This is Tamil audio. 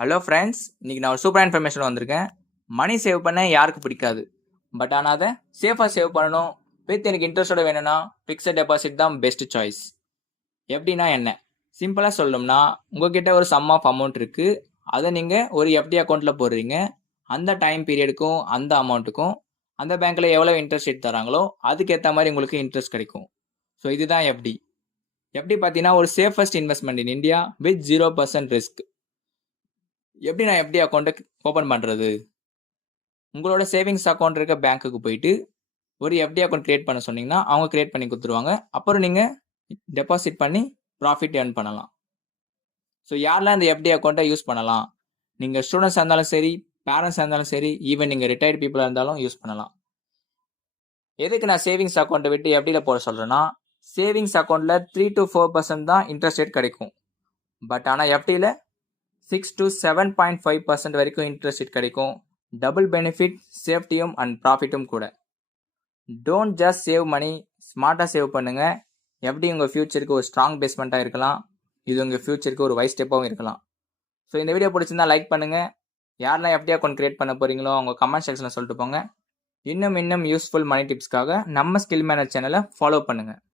ஹலோ ஃப்ரெண்ட்ஸ், இன்னைக்கு நான் ஒரு சூப்பரான இன்ஃபர்மேஷன் வந்திருக்கேன். மணி சேவ் பண்ண யாருக்கு பிடிக்காது? பட் ஆனால் அதை சேஃபாக சேவ் பண்ணணும் வித் எனக்கு இன்ட்ரெஸ்டோட வேணும்னா ஃபிக்ஸட் டெபாசிட் தான் பெஸ்ட் சாய்ஸ். எப்படின்னா என்ன? சிம்பிளாக சொல்லணும்னா உங்ககிட்ட ஒரு சம் ஆஃப் அமௌண்ட் இருக்குது. அதை நீங்கள் ஒரு எஃப்டி அக்கௌண்ட்டில் போடுறீங்க. அந்த டைம் பீரியடுக்கும் அந்த அமௌண்ட்டுக்கும் அந்த பேங்க்கில் எவ்வளோ இன்ட்ரெஸ்ட் ரேட் தராங்களோ அதுக்கேற்ற மாதிரி உங்களுக்கு இன்ட்ரெஸ்ட் கிடைக்கும். ஸோ இதுதான் எஃப்டி. எப்படி பார்த்தீங்கன்னா ஒரு safest investment in India with 0% risk. எப்படி நான் எஃப்டி அக்கௌண்ட்டை ஓப்பன் பண்ணுறது? உங்களோட சேவிங்ஸ் அக்கௌண்ட் இருக்க பேங்க்குக்கு போயிட்டு ஒரு எஃப்டி அக்கௌண்ட் கிரியேட் பண்ண சொன்னீங்கன்னா அவங்க கிரியேட் பண்ணி கொடுத்துருவாங்க. அப்புறம் நீங்கள் டெபாசிட் பண்ணி ப்ராஃபிட் ஏர்ன் பண்ணலாம். ஸோ யாரெல்லாம் இந்த எஃப்டி அக்கௌண்ட்டை யூஸ் பண்ணலாம்? நீங்கள் ஸ்டூடெண்ட்ஸாக இருந்தாலும் சரி, பேரண்ட்ஸாக இருந்தாலும் சரி, ஈவன் நீங்கள் ரிட்டையர்ட் பீப்புளாக இருந்தாலும் யூஸ் பண்ணலாம். எதுக்கு நான் சேவிங்ஸ் அக்கௌண்ட்டை விட்டு எஃப்டியில் போட சொல்கிறேன்னா, சேவிங்ஸ் அக்கௌண்ட்டில் 3 to 4% தான் இன்ட்ரெஸ்ட் ரேட் கிடைக்கும். பட் ஆனால் எஃப்டியில் 6 to 7.5% வரைக்கும் இன்ட்ரெஸ்ட் ரேட் கிடைக்கும். டபுள் பெனிஃபிட், சேஃப்டியும் அண்ட் ப்ராஃபிட்டும் கூட. டோன்ட் ஜஸ்ட் சேவ் மணி, ஸ்மார்ட்டாக சேவ் பண்ணுங்கள். எப்படி உங்கள் ஃபியூச்சருக்கு ஒரு ஸ்ட்ராங் பேஸ்மெண்ட்டாக இருக்கலாம், இது உங்கள் ஃபியூச்சருக்கு ஒரு வைஸ் ஸ்டெப்பாகவும் இருக்கலாம். ஸோ இந்த வீடியோ பிடிச்சிருந்தா லைக் பண்ணுங்கள். யாரெல்லாம் எஃப்டி அக்கௌண்ட் கிரியேட் பண்ண போகிறீங்களோ அவங்க கமெண்ட் செக்ஷனில் சொல்லிட்டு போங்க. இன்னும் யூஸ்ஃபுல் மணி டிப்ஸ்க்காக நம்ம ஸ்கில் மேனர் சேனலை ஃபாலோ பண்ணுங்கள்.